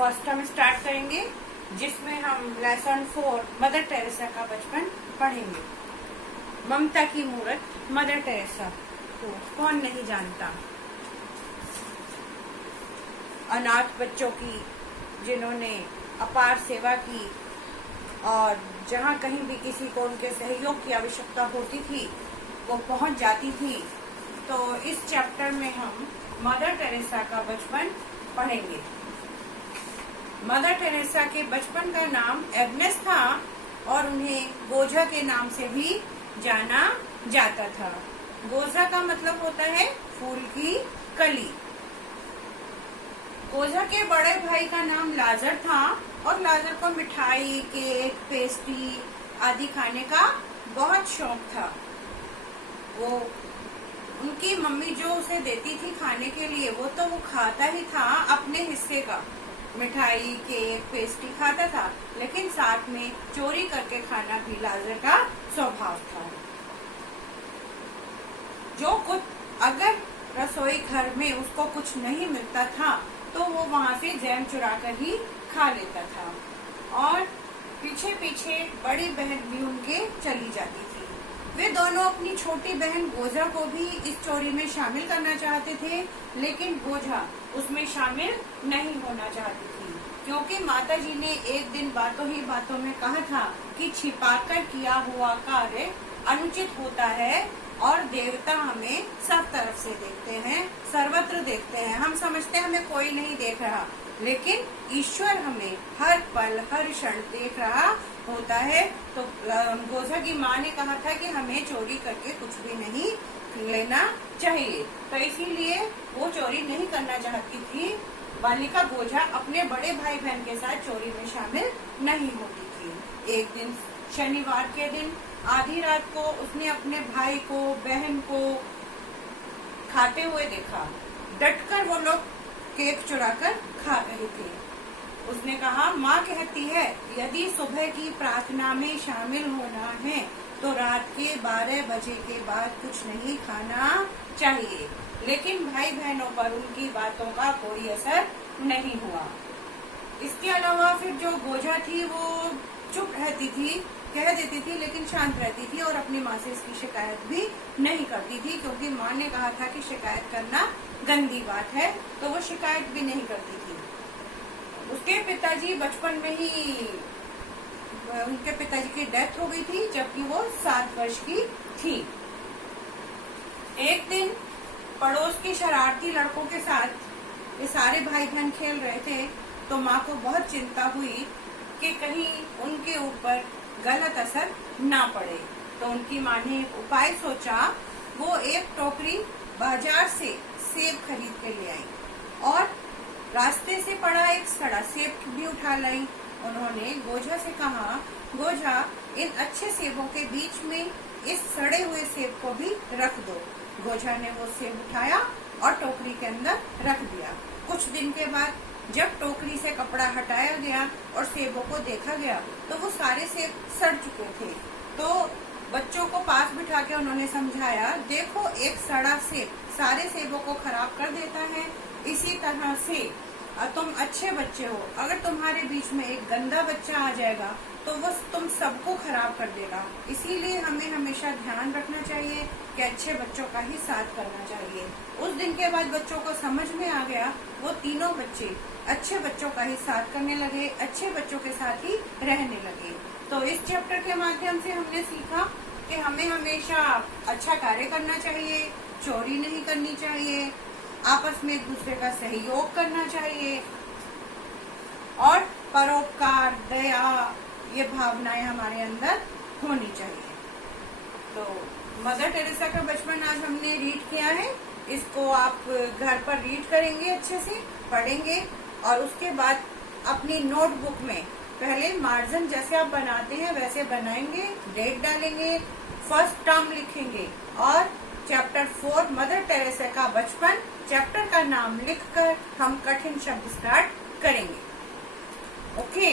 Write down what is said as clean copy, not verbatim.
First हम start करेंगे, जिसमें हम लेसन 4 मदर टेरेसा का बचपन पढ़ेंगे। ममता की मूरत मदर टेरेसा को कौन नहीं जानता। अनाथ बच्चों की जिन्होंने अपार सेवा की और जहाँ कहीं भी किसी को उनके सहयोग की आवश्यकता होती थी वो पहुंच जाती थी। तो इस चैप्टर में हम मदर टेरेसा का बचपन पढ़ेंगे। मदर टेरेसा के बचपन का नाम एग्नेस था और उन्हें गोजा के नाम से भी जाना जाता था। गोजा का मतलब होता है फूल की कली। गोजा के बड़े भाई का नाम लाजर था और लाजर को मिठाई, केक, पेस्ट्री आदि खाने का बहुत शौक था। वो उनकी मम्मी जो उसे देती थी खाने के लिए वो खाता ही था अपने हिस्से का। मिठाई, केक, पेस्ट्री खाता था, लेकिन साथ में चोरी करके खाना भी लाजर का स्वभाव था। जो कुछ अगर रसोई घर में उसको कुछ नहीं मिलता था तो वो वहाँ से जैम चुरा कर ही खा लेता था और पीछे पीछे बड़ी बहन भी उनके चली जाती थी। वे दोनों अपनी छोटी बहन गोजा को भी इस चोरी में शामिल करना चाहते थे, लेकिन गोजा उसमें शामिल नहीं होना चाहती थी, क्योंकि माताजी ने एक दिन बातों ही बातों में कहा था कि छिपाकर किया हुआ कार्य अनुचित होता है और देवता हमें सब तरफ से देखते हैं, सर्वत्र देखते हैं। हम समझते हैं हमें कोई नहीं देख रहा, लेकिन ईश्वर हमें हर पल हर क्षण देख रहा होता है। तो गोजा की माँ ने कहा था कि हमें चोरी करके कुछ भी नहीं लेना चाहिए, तो इसीलिए वो चोरी नहीं करना चाहती थी। बालिका गोजा अपने बड़े भाई बहन के साथ चोरी में शामिल नहीं होती थी। एक दिन शनिवार के दिन आधी रात को उसने अपने भाई को, बहन को खाते हुए देखा। डटकर वो लोग केक चुराकर खा रहे थे। उसने कहा, माँ कहती है यदि सुबह की प्रार्थना में शामिल होना है तो रात के 12 बजे के बाद कुछ नहीं खाना चाहिए। लेकिन भाई बहनों पर उनकी बातों का कोई असर नहीं हुआ। इसके अलावा फिर जो गोजा थी वो चुप रहती थी, कह देती थी, लेकिन शांत रहती थी और अपनी माँ से इसकी शिकायत भी नहीं करती थी, क्योंकि माँ ने कहा था कि शिकायत करना गंदी बात है, तो वो शिकायत भी नहीं करती थी। उसके पिताजी बचपन में ही उनके पिताजी की डेथ हो गई थी जबकि वो 7 वर्ष की थी। एक दिन पड़ोस के शरारती लड़कों के साथ ये सारे भाई बहन खेल रहे थे, तो माँ को बहुत चिंता हुई कि कहीं उनके ऊपर गलत असर ना पड़े। तो उनकी माँ ने एक उपाय सोचा। वो एक टोकरी बाजार से सेब खरीद के ले आई और रास्ते से पड़ा एक सड़ा सेब भी उठा लाई। उन्होंने गोजा से कहा, गोजा, इन अच्छे सेबों के बीच में इस सड़े हुए सेब को भी रख दो। गोजा ने वो सेब उठाया और टोकरी के अंदर रख दिया। कुछ दिन के बाद जब टोकरी से कपड़ा हटाया गया और सेबों को देखा गया तो वो सारे सेब सड़ चुके थे। तो बच्चों को पास बिठा के उन्होंने समझाया, देखो एक सड़ा सेब सारे सेबों को खराब कर देता है। इसी तरह से तुम अच्छे बच्चे हो, अगर तुम्हारे बीच में एक गंदा बच्चा आ जाएगा तो वो तुम सबको खराब कर देगा। इसीलिए हमें हमेशा ध्यान रखना चाहिए कि अच्छे बच्चों का ही साथ करना चाहिए। उस दिन के बाद बच्चों को समझ में आ गया। वो तीनों बच्चे अच्छे बच्चों का ही साथ करने लगे, अच्छे बच्चों के साथ ही रहने लगे। तो इस चैप्टर के माध्यम से हमने सीखा कि हमें हमेशा अच्छा कार्य करना चाहिए, चोरी नहीं करनी चाहिए, आपस में एक दूसरे का सहयोग करना चाहिए और परोपकार, दया, ये भावनाएं हमारे अंदर होनी चाहिए। तो मदर टेरेसा का बचपन आज हमने रीड किया है। इसको आप घर पर रीड करेंगे, अच्छे से पढ़ेंगे और उसके बाद अपनी नोटबुक में पहले मार्जिन जैसे आप बनाते हैं वैसे बनाएंगे, डेट डालेंगे, फर्स्ट टर्म लिखेंगे और चैप्टर 4 मदर टेरेसा का बचपन चैप्टर का नाम लिखकर हम कठिन शब्द स्टार्ट करेंगे। ओके।